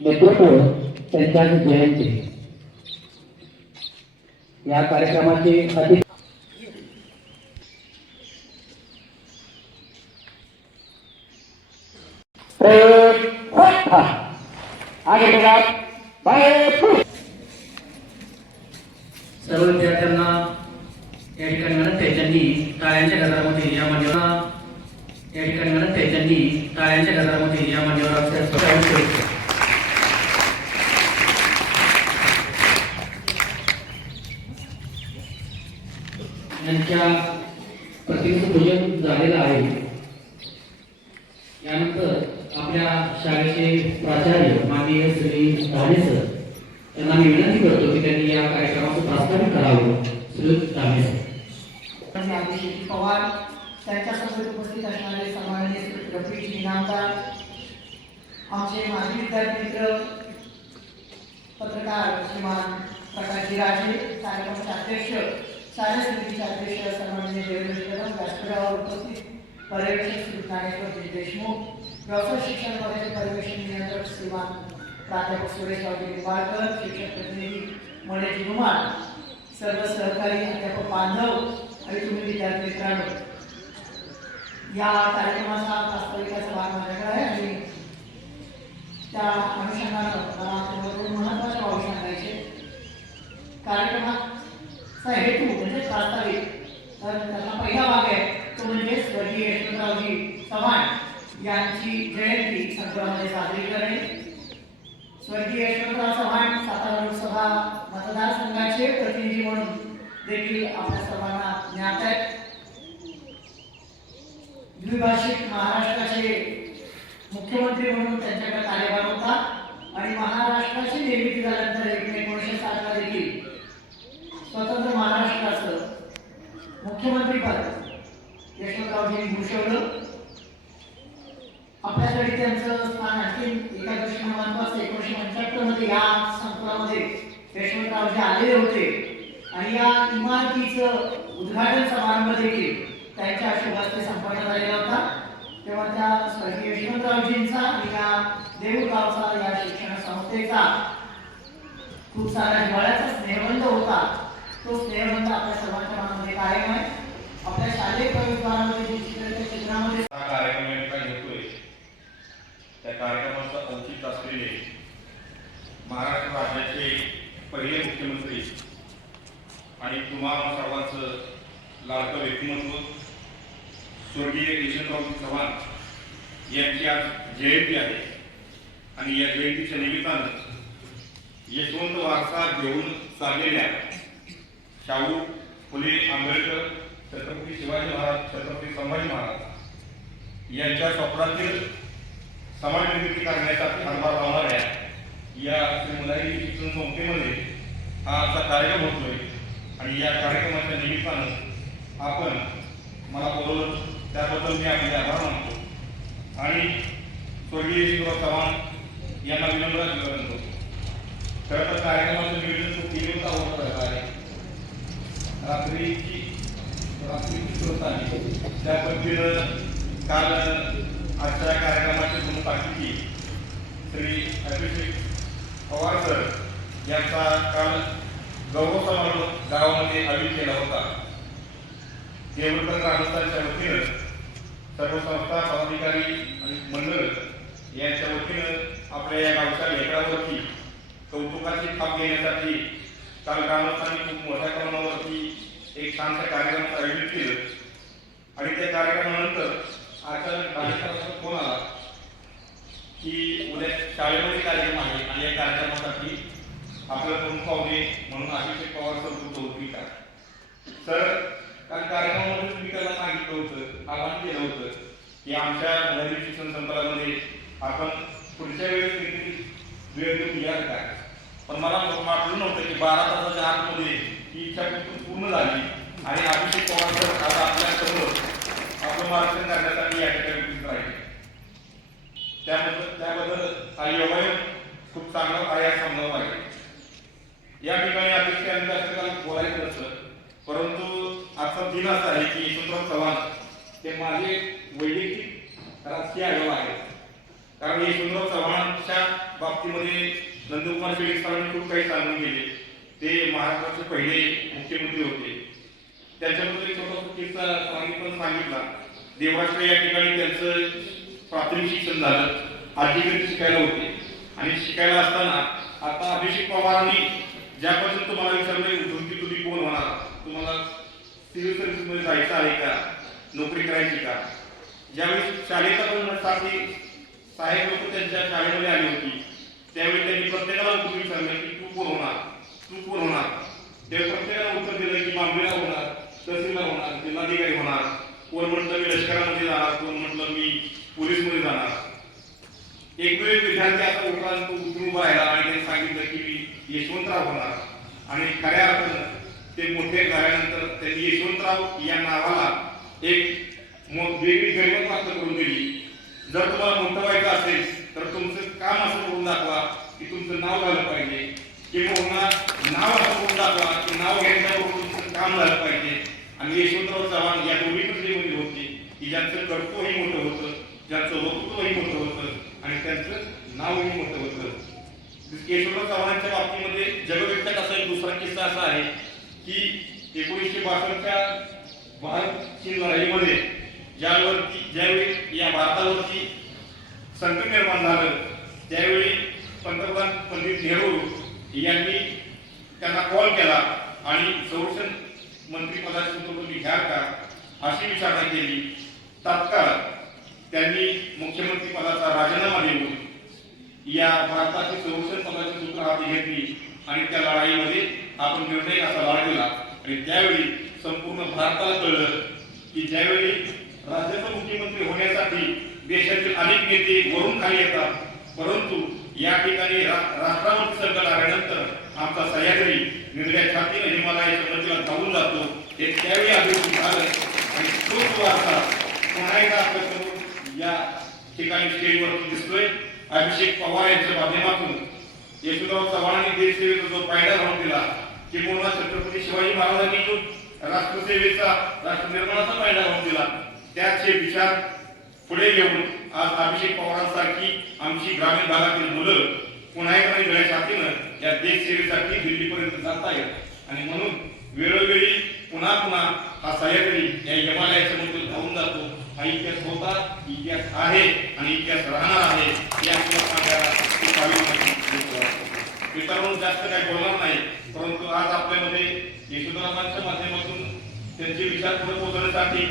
नेतृत्व त्यांच्या जयंती या कार्यक्रमाची अधिक सर्व विद्यार्थ्यांना या ठिकाणी म्हणते त्यांनी टाळ्यांच्या गजरामध्ये या मान्यवर या ठिकाणी म्हणते त्यांनी टाळ्यांच्या गजरामध्ये या मान्यवर यांच्या प्रतिमेचं पूजन झालेलं आहे। यानंतर आपल्या शाळेचे प्राचार्य माननीय श्री धाणे सर यांना मी विनंती करतो की त्यांनी या कार्यक्रमाचं प्रास्ताविक करावं। श्री धाणे सर पवार त्यांच्यासोबत उपस्थित असणारे सन्माननीय रफिक इनामदार, आमचे माजी विद्यार्थी मित्र पत्रकार श्रीमान प्रकाशजी राजे, कार्यक्रमाचे अध्यक्ष शाळा समितीचे अध्यक्ष सन्माननीय देवेंद्र कदम, व्यासपीठावर उपस्थित पर्यवेक्षक श्री ज्ञानेश्वर देशमुख, व्यवसाय शिक्षण विभागाचे पर्यवेक्षण नियंत्रक श्रीमान प्राध्यापक सुरेशरावजी निंबाळकर, शिक्षक प्रतिनिधी मणेश धुमाळ, सर्व सहकारी अध्यापक बांधव आणि तुम्ही विद्यार्थी मित्रांनो, या कार्यक्रमाचा प्रास्ताविकाचा भाग माझ्याकडे आहे आणि त्या अनुषंगानं मला दोन महत्त्वाच्या बाबी सांगायचे। कार्यक्रमाचा हेतू म्हणजे प्रास्ताविक, तर त्याचा पहिला भाग आहे तो म्हणजे स्वर्गीय यशवंतरावजी चव्हाण यांची जयंती संकुलामध्ये साजरी करणे। स्वर्गीय यशवंतराव चव्हाण सातारा लोकसभा मतदारसंघाचे प्रतिनिधी म्हणून देखील आपल्या सर्वांना ज्ञात आहेत। द्विभाषिक महाराष्ट्राचे मुख्यमंत्री म्हणून त्यांच्याकडे कार्यभार होता आणि महाराष्ट्राची निर्मिती झाल्यानंतर 1960 ला देखील स्वतंत्र महाराष्ट्राचं मुख्यमंत्रीपद यशवंतरावजींनी भूषवलं। आपल्यासाठी त्यांचं स्थान आणखी एका दृष्टीने महत्त्वाचं 1975 मध्ये या संकुलामध्ये यशवंतरावजी आलेले होते आणि या इमारतीचं उद्घाटन समारंभ देखील त्यांच्या शुभास्ते संपन्न झालेला होता। तेव्हा त्या स्वर्गीय यशवंतरावजींचा आणि या देऊळगावचा या शिक्षण संस्थेचा खूप सारा जिव्हाळ्याचा स्नेहबंध होता। तो स्नेहबंध आपल्या सर्वांच्या मनामध्ये कायम आहे। आपल्या शालेय प्रवेशद्वारामध्ये चित्रामध्ये कार्यक्रम या ठिकाणी होतोय, त्या कार्यक्रमाचं औचित्य असलेले महाराष्ट्र राज्याचे पहिले मुख्यमंत्री आणि तुम्हाला सर्वांचं लाडकं व्यक्तिमत्व स्वर्गीय यशवंतराव चव्हाण यांची आज जयंती आहे आणि या जयंतीच्या निमित्तानं यशवंत वारसा घेऊन चाललेल्या शाहू फुले आंबेडकर, छत्रपती शिवाजी महाराज, छत्रपती संभाजी महाराज यांच्या स्वप्नातील समाज निर्मिती करण्यासाठी हातभार लावणाऱ्या या मुलांनी शिक्षण संस्थेमध्ये हा आजचा कार्यक्रम होतोय आणि या कार्यक्रमाच्या निमित्तानं आपण मला बोलवलं त्याबद्दल मी आपले आभार मानतो आणि स्वर्गीय यशवंतराव चव्हाण यांना विनम्र करतो। खरं तर कार्यक्रमाचं नियोजन खूप दिवसा होत आहे, रात्रीची सुरुवात आली त्या पद्धतीनं काल आजच्या कार्यक्रमाचे प्रमुख अतिथी श्री अभिषेक पवार सर यांचा काल गौरव समारोह गावामध्ये आयोजित केला होता। देवळकर ग्रामस्थांच्या वतीनं सर्व संस्था पदाधिकारी आणि मंडळ यांच्या वतीनं आपल्या या गावच्या लेकरावरती कौतुकाची थाप घेण्यासाठी काल ग्रामस्थांनी खूप मोठ्या प्रमाणावरती एक छानसा कार्यक्रमाचं आयोजित केलं आणि त्या कार्यक्रमानंतर अचानक कार्यक्रमाचा फोन आला की उद्या शाळेमध्ये कार्यक्रम आहे आणि या कार्यक्रमासाठी आपल्याला प्रमुख पाहुणे म्हणून अभिषेक पवार सर होती का तर काल कार्यक्रमामध्ये मी त्याला सांगितलं होतं, आवाहन केलं होतं की आमच्या नवीन शिक्षण संकुलामध्ये आपण पुढच्या वेळेस देखील वेळ देऊन या काय. पण मला वाटलं नव्हतं की 12 तासाच्या आतमध्ये ही इच्छा पूर्ण झाली आणि अभिषेक पवार सर आता आपल्यासमोर आपलं मार्गदर्शन करण्यासाठी या ठिकाणी उपस्थित राहिले. त्याबद्दल हा योगायोग खूप चांगला आहे असं समजावं लागेल. या ठिकाणी अध्यक्ष यांनी जास्त काल बोलायचं नसतं, परंतु आजचा दिन असा आहे की यशवंतराव चव्हाण ते माझे वैयक्तिक राजकीय आयोग आहेत. कारण यशवंतराव चव्हाणांच्या बाबतीमध्ये नंदकुमार शेळके सरांनी खूप काही सांगून गेले. ते महाराष्ट्राचे पहिले मुख्यमंत्री होते. त्यांच्याबद्दल एक छोटा किस्सा सांगितला. देवराष्ट्र या ठिकाणी त्यांचं प्राथमिक शिक्षण झालं. आजीकडे शिकायला होते आणि शिकायला असताना आता अभिषेक पवारांनी ज्यापासून तुम्हाला विचारलं तुमची तुम्ही कोण होणार, तुम्हाला सिव्हिल सर्व्हिस मध्ये जायचं आहे का, नोकरी करायची का. ज्यावेळी शाळेचा पण साठी साहेब लोक त्यांच्या शाळेमध्ये आली होती त्यावेळी त्यांनी प्रत्येकाला उत्तर विचारलं की तू कोण होणार, तू कोण होणार. त्यावेळी प्रत्येकाला उत्तर दिलं की मामलेला होणार, तहसीलदार होणार, जिल्हाधिकारी होणार. कोण म्हटलं मी लष्करामध्ये जाणार, कोण म्हटलं मी पोलीसमध्ये जाणार. एक वेळ विद्यार्थी आता उतरून उभा राहिला आणि त्यांनी सांगितलं की मी यशवंतराव होणार. आणि खऱ्या अर्थानं ते मोठे झाल्यानंतर त्यांनी यशवंतराव या नावाला एक वेगळी गैरमत प्राप्त करून दिली. जर तुम्हाला मोठं व्हायचं असेल तर तुमचं काम असं करून दाखवा की तुमचं नाव झालं पाहिजे, किंवा नाव असं करून दाखवा की नाव घेतल्यावर तुमचं काम झालं पाहिजे. आणि यशवंतराव चव्हाण या दोन्ही म्हणजे होती की ज्यांचं कर्तव्यही मोठं होतं, ज्यांचं वक्तव्यही मोठं होतं आणि त्यांचं नावही मोठं होतं. यशवंतराव चव्हाणांच्या बाबतीमध्ये जगविख्यात असा एक दुसरा किस्सा असा आहे की 1962च्या भारत चीन लढाईमध्ये ज्यावेळी या भारतावरती संकट निर्माण झालं त्यावेळी पंतप्रधान पंडित नेहरू यांनी त्यांना कॉल केला आणि संरक्षण मंत्री पदाची तुम्ही घ्या का अशी विचारणा केली. तात्काळ त्यांनी मुख्यमंत्री पदाचा राजीनामा देऊन या भारताची संरक्षण पदाची सूत्र हाती घेतली आणि त्या लढाईमध्ये आपण निर्णय असा लढवला. आणि त्यावेळी संपूर्ण भारताला कळलं की ज्यावेळी राज्याचा मुख्यमंत्री होण्यासाठी देशातील अनेक नेते वरून खाली येतात, परंतु या ठिकाणी राष्ट्रावरती संकट आल्यानंतर आमचा सह्याद्री निर्णय छातीने हिमालयाच्या नदीला धावून जातो. हे त्यावेळी अभिवृद्धी झालं आणि तोच वारसा पुन्हा एकदा आपल्यासमोर या ठिकाणी स्टेजवरती दिसतोय. अभिषेक पवार यांच्या माध्यमातून यशवंतराव चव्हाणांनी देशसेवेचा जो फायदा घालून दिला, किंवा छत्रपती शिवाजी महाराजांनी जो राष्ट्रसेवेचा राष्ट्र निर्माणाचा फायदा घालून दिला, त्याचे विचार पुढे घेऊन आज अभिषेक पवारांसारखी आमची ग्रामीण भागातील मुलं पुन्हा एकदा वेळेच्या हातीनं या देशसेवेसाठी दिल्लीपर्यंत जात आहेत. आणि म्हणून वेळोवेळी पुन्हा हा सह्याद्री या हिमालयाच्या मधून धावून जातो. हा इतिहास होता, इतिहास आहे आणि इतिहास राहणार आहे. या मित्रांनो जास्त काही बोलणार नाही, परंतु आज आपल्यामध्ये यशवंतरावांच्या माध्यमातून त्यांचे विचार पुढे पोहोचवण्यासाठी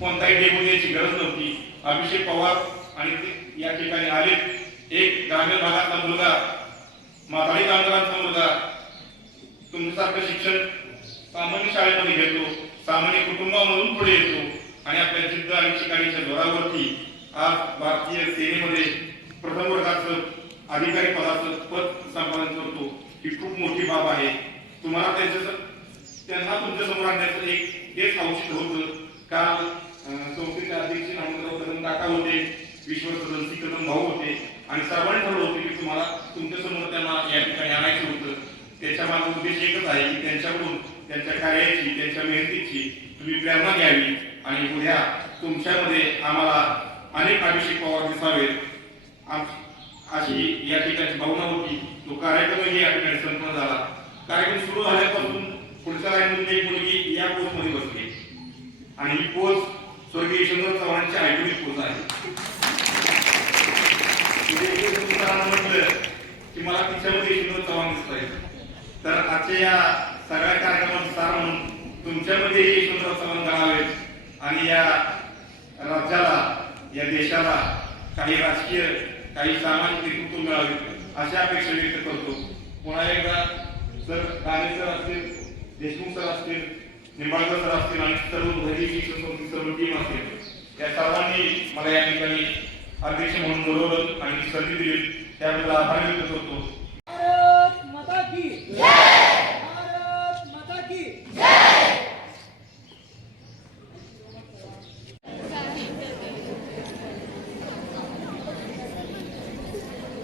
कोणताही डेमो द्यायची गरज नव्हती. अभिषेक पवार आणि ते या ठिकाणी आले. एक ग्रामीण भागातला मुलगा, माथाडी कामगारांचा मुलगा तुमच्यासारखं शिक्षण सामान्य शाळेमध्ये घेतो, सामान्य कुटुंबामधून पुढे येतो आणि आपल्या जिद्द आणि शिकारीच्या जोरावरती आज भारतीय सेनेमध्ये प्रथम वर्गाचं अधिकारी पदाचं पद संपादन करतो. ही खूप मोठी बाब आहे. तुम्हाला त्यांना तुमच्या समोर आणण्याचं हेच औषध होतं. काल संस्थेचे अध्यक्ष नामदेव कदम काका होते, विश्वसदस्य कदम भाऊ होते आणि सर्वांनी ठरवलं होतं की तुम्हाला तुमच्या समोर त्यांना या ठिकाणी आणायचं होतं. त्याच्या मागे उद्देश एकच आहे की त्यांच्याकडून त्यांच्या कार्याची, त्यांच्या मेहनतीची तुम्ही प्रेरणा घ्यावी आणि उद्या तुमच्यामध्ये आम्हाला अनेक अभिषेक पवार दिसावेत अशी या ठिकाणी भावना होती. तो कार्यक्रमही या ठिकाणी संपन्न झाला. कार्यक्रम सुरू झाल्यापासून पुढच्या लाईनमध्ये एक मुलगी या पोस्टमध्ये बसली आणि ही पोस्ट स्वर्गीय यशवंतराव चव्हाणांची आयकॉनिक पोस्ट आहे. म्हटलं की मला तिच्यामध्ये यशवंतराव चव्हाण दिसत आहे. तर आजच्या या सगळ्या कार्यक्रमात सार म्हणून तुमच्यामध्ये यशवंतराव चव्हाण घडावेत आणि या राज्याला, या देशाला काही राजकीय, काही सामाजिक नेतृत्व मिळावे अशा अपेक्षा व्यक्त करतो. पुन्हा एकदा सर दाने सर असतील, देशमुख सर असतील, निंबाळकर सर असतील आणि सर्व सर्व टीम असेल, या सर्वांनी मला या ठिकाणी अध्यक्ष म्हणून बोलवलं आणि संधी दिली त्याबद्दल आभार व्यक्त करतो. भारत माता की जय.